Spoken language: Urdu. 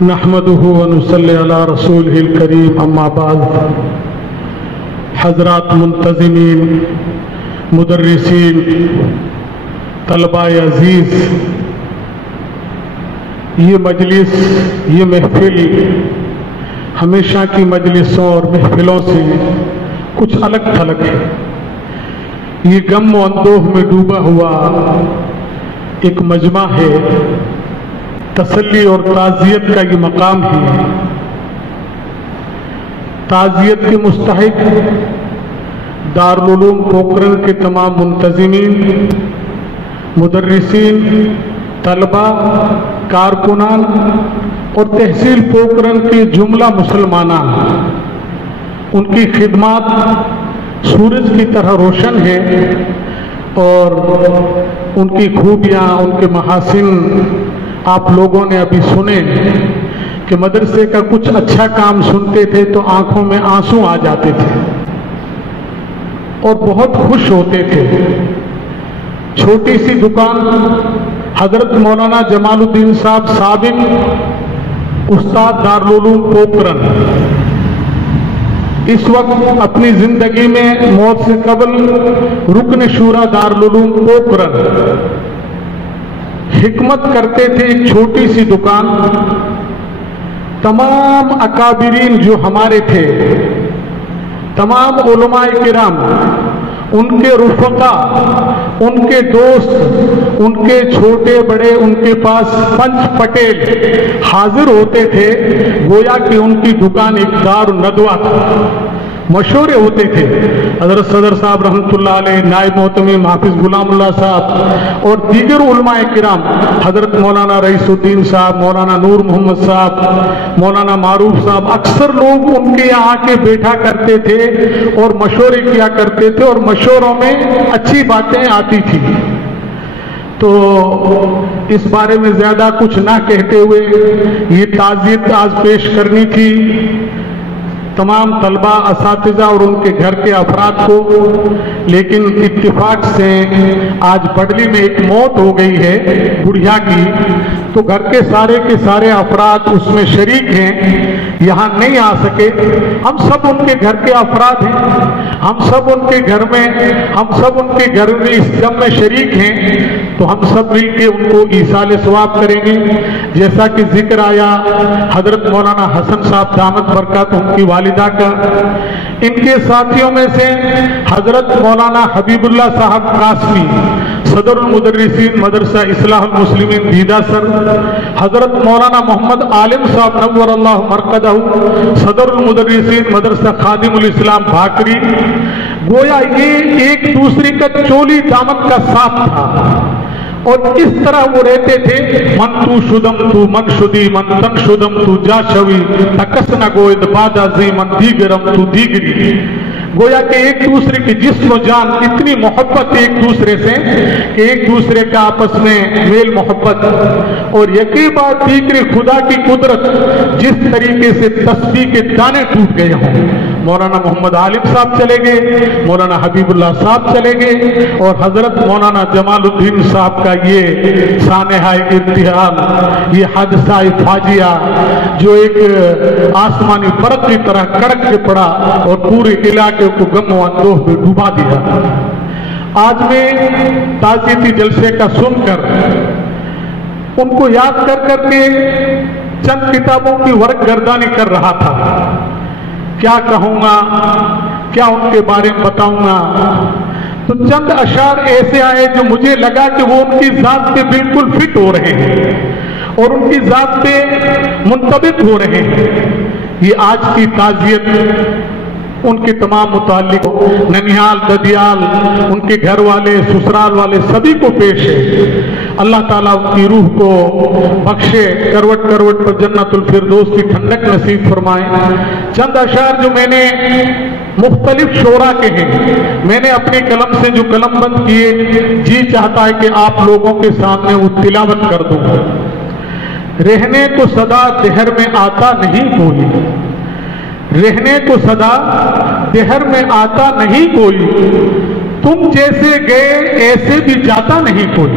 نحمده ونصلی علی رسولہ الکریم، اما بعد۔ حضرات منتظمین، مدرسین، طلباء عزیز، یہ مجلس، یہ محفل ہمیشہ کی مجلسوں اور محفلوں سے کچھ الگ تھلگ ہے۔ یہ غم و اندوہ میں ڈوبا ہوا ایک مجمع ہے، تسلی اور تعزیت کا یہ مقام ہے۔ تعزیت کے مستحق دارالعلوم پوکرن کے تمام منتظمین، مدرسین، طلباء، کارکنان اور تحصیل پوکرن کے جملہ مسلمانان، ان کی خدمات سورج کی طرح روشن ہے اور ان کی خوبیاں، ان کے محاسن آپ لوگوں نے ابھی سنے کہ مدرسے کا کچھ اچھا کام سنتے تھے تو آنکھوں میں آنسو آ جاتے تھے اور بہت خوش ہوتے تھے۔ چھوٹی سی دکان، حضرت مولانا جمال الدین صاحب سابق استاد دارالعلوم پوکرن، اس وقت اپنی زندگی میں موت سے قبل رکن شورا دارالعلوم پوکرن، حکمت کرتے تھے ایک چھوٹی سی دکان۔ تمام اکابرین جو ہمارے تھے، تمام علماء کرام، ان کے رفقا، ان کے دوست، ان کے چھوٹے بڑے ان کے پاس پنچ پٹیل حاضر ہوتے تھے، گویا کہ ان کی دکان ایک دار الندوہ تھا۔ مشورے ہوتے تھے، حضرت صدر صاحب رحمۃ اللہ علیہ، نائب محتمم حافظ غلام اللہ صاحب اور دیگر علماء کرام، حضرت مولانا رئیس الدین صاحب، مولانا نور محمد صاحب، مولانا معروف صاحب، اکثر لوگ ان کے یہاں آ کے بیٹھا کرتے تھے اور مشورے کیا کرتے تھے اور مشوروں میں اچھی باتیں آتی تھی۔ تو اس بارے میں زیادہ کچھ نہ کہتے ہوئے یہ تعزیت آج پیش کرنی تھی تمام طلباء، اساتذہ اور ان کے گھر کے افراد کو، لیکن اتفاق سے آج بڑلی میں ایک موت ہو گئی ہے بڑھیا کی، تو گھر کے سارے افراد اس میں شریک ہیں، یہاں نہیں آ سکے۔ ہم سب ان کے گھر کے افراد ہیں، ہم سب ان کے گھر میں اس غم میں شریک ہیں، تو ہم سب مل کے ان کو ایصال ثواب کریں گے۔ جیسا کہ ذکر آیا حضرت مولانا حسن صاحب دامت برکاتہم کی والدہ کا، ان کے ساتھیوں میں سے حضرت مولانا حبیب اللہ صاحب قاسمی، صدر المدرسین مدرسہ اصلاح المسلمین دیدہ سر، حضرت مولانا محمد عالم صاحب نور اللہ مرقدہ، صدر المدرسین مدرسہ خادم الاسلام بھاکری، گویا یہ ایک دوسرے کا چولی دامن کا ساتھ تھا اور اس طرح وہ رہتے تھے۔ من تو شدم تو من شدی، من تن شدم تو جا شوی، تکس نہ گوید بادا زی من دیگرم تو دیگری۔ گویا کہ ایک دوسرے کی جسم و جان اتنی محبت ایک دوسرے سے کہ ایک دوسرے کا آپس میں میل محبت، اور یقین بات دیگر خدا کی قدرت، جس طریقے سے تسبیح کے دانے ٹوٹ گئے ہوں۔ مولانا محمد عالم صاحب چلے گئے، مولانا حبیب اللہ صاحب چلے گئے، اور حضرت مولانا جمال الدین صاحب کا یہ سانحہ ارتحال، یہ حادثہ فاجعہ جو ایک آسمانی برق کی طرح کڑک کے پڑا اور پورے علاقے کو غم و اندوہ میں ڈوبا دیا۔ آج میں تعزیتی جلسے کا سن کر ان کو یاد کر کے چند کتابوں کی ورق گردانی کر رہا تھا۔ کیا کہوں گا، کیا ان کے بارے میں بتاؤں گا، تو چند اشعار ایسے آئے جو مجھے لگا کہ وہ ان کی ذات پہ بالکل فٹ ہو رہے ہیں اور ان کی ذات پہ منطبق ہو رہے ہیں۔ یہ آج کی تعزیت ان کے تمام متعلق ننیال، ددیال، ان کے گھر والے، سسرال والے سبھی کو پیش ہے۔ اللہ تعالیٰ ان کی روح کو بخشے، کروٹ کروٹ پر جنت الفردوس کی ٹھنڈک نصیب فرمائے۔ چند اشعار جو میں نے مختلف شعراء کے ہیں، میں نے اپنی قلم سے جو قلم بند کیے، جی چاہتا ہے کہ آپ لوگوں کے سامنے وہ تلاوت کر دوں۔ رہنے کو صدا دہر میں آتا نہیں کوئی، رہنے کو صدا دہر میں آتا نہیں کوئی، تم جیسے گئے ایسے بھی جاتا نہیں کوئی۔